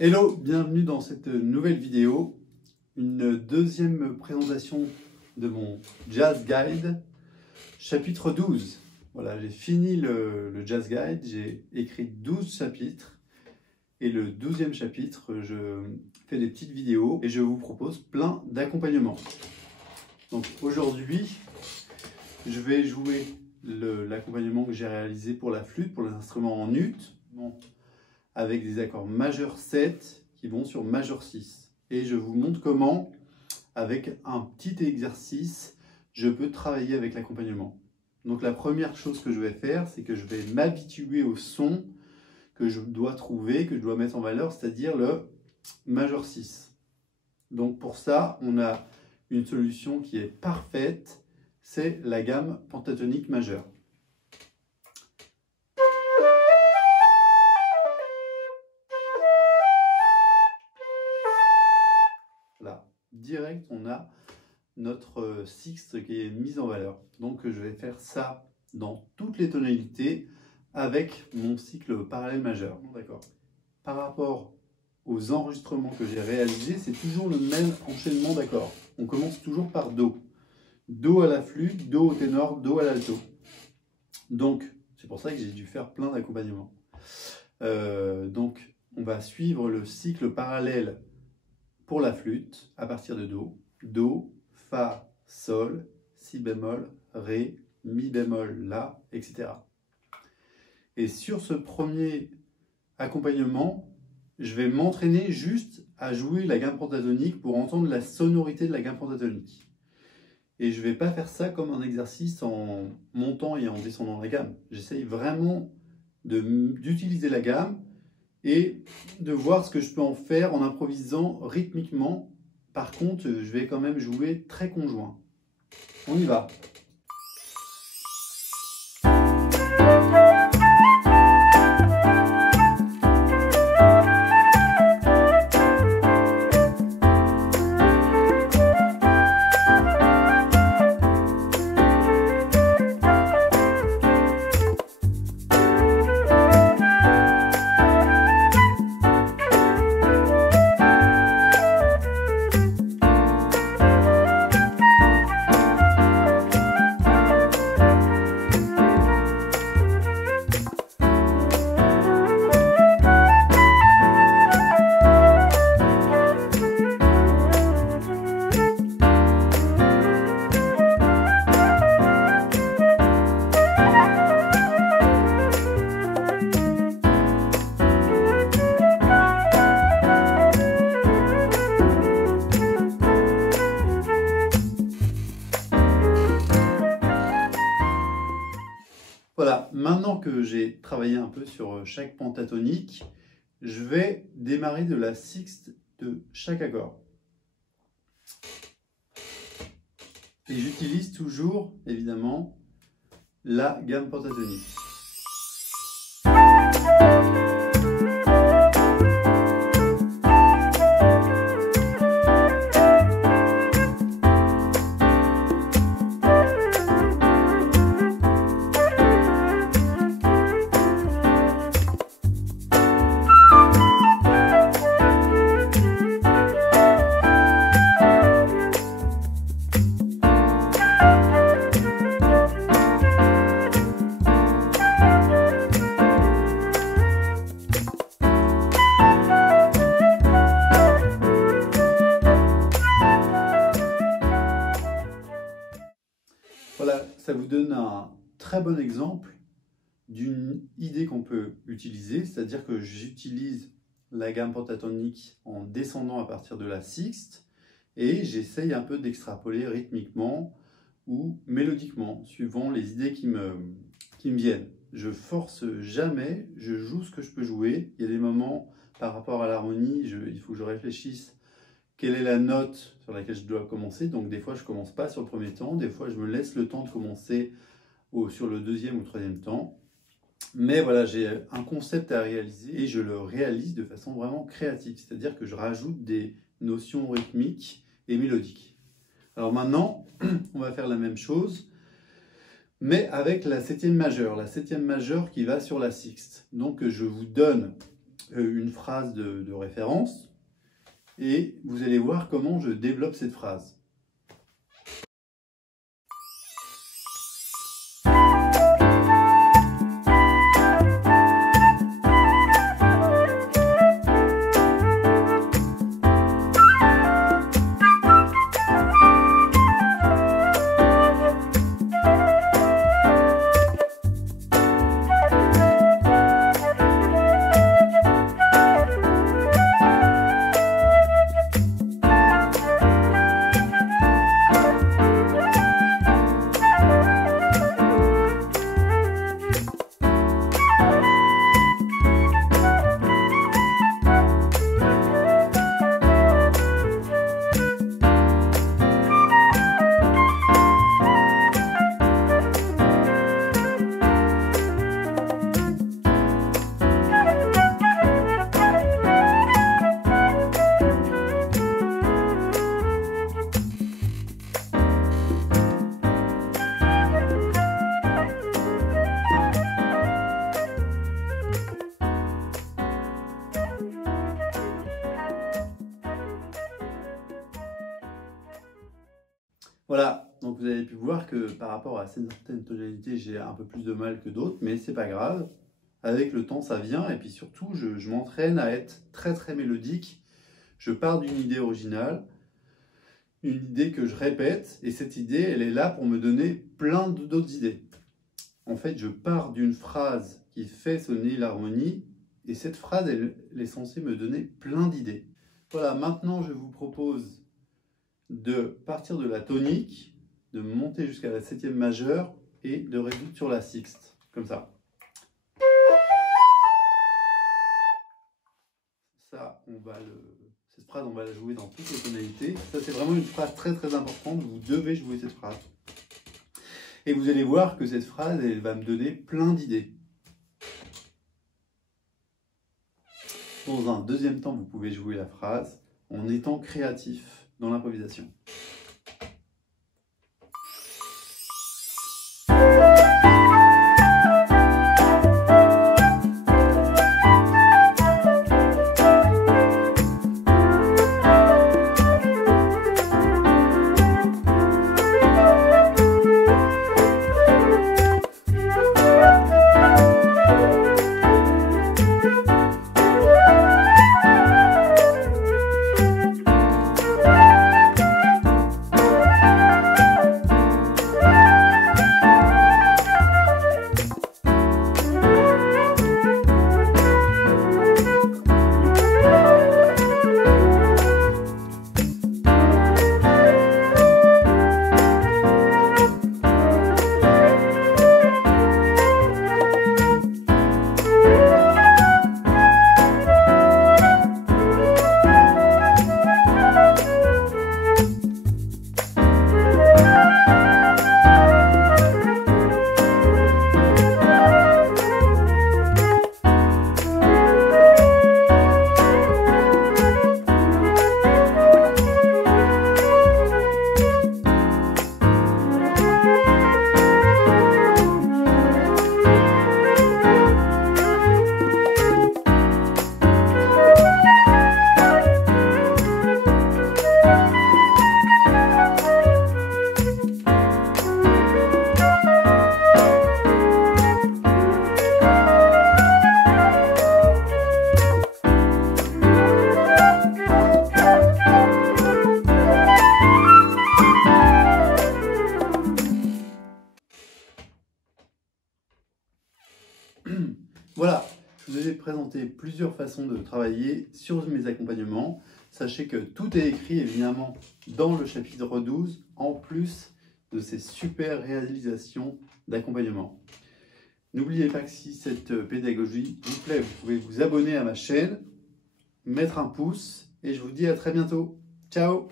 Hello, bienvenue dans cette nouvelle vidéo, une deuxième présentation de mon Jazz Guide, chapitre 12. Voilà, j'ai fini le Jazz Guide, j'ai écrit 12 chapitres et le 12e chapitre, je fais des petites vidéos et je vous propose plein d'accompagnements. Donc aujourd'hui, je vais jouer l'accompagnement que j'ai réalisé pour la flûte, pour l'instrument en ut, avec des accords majeur 7 qui vont sur majeur 6. Et je vous montre comment, avec un petit exercice, je peux travailler avec l'accompagnement. Donc la première chose que je vais faire, c'est que je vais m'habituer au son que je dois trouver, que je dois mettre en valeur, c'est-à-dire le majeur 6. Donc pour ça, on a une solution qui est parfaite, c'est la gamme pentatonique majeure. Là, direct, on a notre sixte qui est mise en valeur. Donc je vais faire ça dans toutes les tonalités avec mon cycle parallèle majeur. D'accord. Par rapport aux enregistrements que j'ai réalisés, c'est toujours le même enchaînement d'accords. On commence toujours par Do. Do à la flûte, Do au ténor, Do à l'alto. Donc, c'est pour ça que j'ai dû faire plein d'accompagnements. Donc, on va suivre le cycle parallèle pour la flûte à partir de Do. Do, Fa, Sol, Si bémol, Ré, Mi bémol, La, etc. Et sur ce premier accompagnement, je vais m'entraîner juste à jouer la gamme pentatonique pour entendre la sonorité de la gamme pentatonique. Et je ne vais pas faire ça comme un exercice en montant et en descendant la gamme. J'essaye vraiment d'utiliser la gamme et de voir ce que je peux en faire en improvisant rythmiquement. Par contre, je vais quand même jouer très conjoint. On y va. Voilà, maintenant que j'ai travaillé un peu sur chaque pentatonique, je vais démarrer de la sixte de chaque accord. Et j'utilise toujours, évidemment, la gamme pentatonique. Voilà, ça vous donne un très bon exemple d'une idée qu'on peut utiliser, c'est-à-dire que j'utilise la gamme pentatonique en descendant à partir de la sixte et j'essaye un peu d'extrapoler rythmiquement ou mélodiquement, suivant les idées qui me viennent. Je force jamais, je joue ce que je peux jouer. Il y a des moments, par rapport à l'harmonie, il faut que je réfléchisse quelle est la note sur laquelle je dois commencer. Donc des fois, je ne commence pas sur le premier temps. Des fois, je me laisse le temps de commencer sur le deuxième ou troisième temps. Mais voilà, j'ai un concept à réaliser et je le réalise de façon vraiment créative. C'est-à-dire que je rajoute des notions rythmiques et mélodiques. Alors maintenant, on va faire la même chose, mais avec la septième majeure qui va sur la sixte. Donc je vous donne une phrase de référence et vous allez voir comment je développe cette phrase. Voilà, donc vous avez pu voir que par rapport à certaines tonalités, j'ai un peu plus de mal que d'autres, mais c'est pas grave. Avec le temps, ça vient, et puis surtout, je m'entraîne à être très mélodique. Je pars d'une idée originale, une idée que je répète, et cette idée, elle est là pour me donner plein d'autres idées. En fait, je pars d'une phrase qui fait sonner l'harmonie, et cette phrase, elle est censée me donner plein d'idées. Voilà, maintenant, je vous propose de partir de la tonique, de monter jusqu'à la 7e majeure et de résoudre sur la sixte, comme ça. Cette phrase, on va la jouer dans toutes les tonalités. Ça, c'est vraiment une phrase très importante. Vous devez jouer cette phrase. Et vous allez voir que cette phrase, elle va me donner plein d'idées. Dans un deuxième temps, vous pouvez jouer la phrase en étant créatif dans l'improvisation. Voilà, je vous ai présenté plusieurs façons de travailler sur mes accompagnements. Sachez que tout est écrit évidemment dans le chapitre 12, en plus de ces super réalisations d'accompagnement. N'oubliez pas que si cette pédagogie vous plaît, vous pouvez vous abonner à ma chaîne, mettre un pouce et je vous dis à très bientôt. Ciao!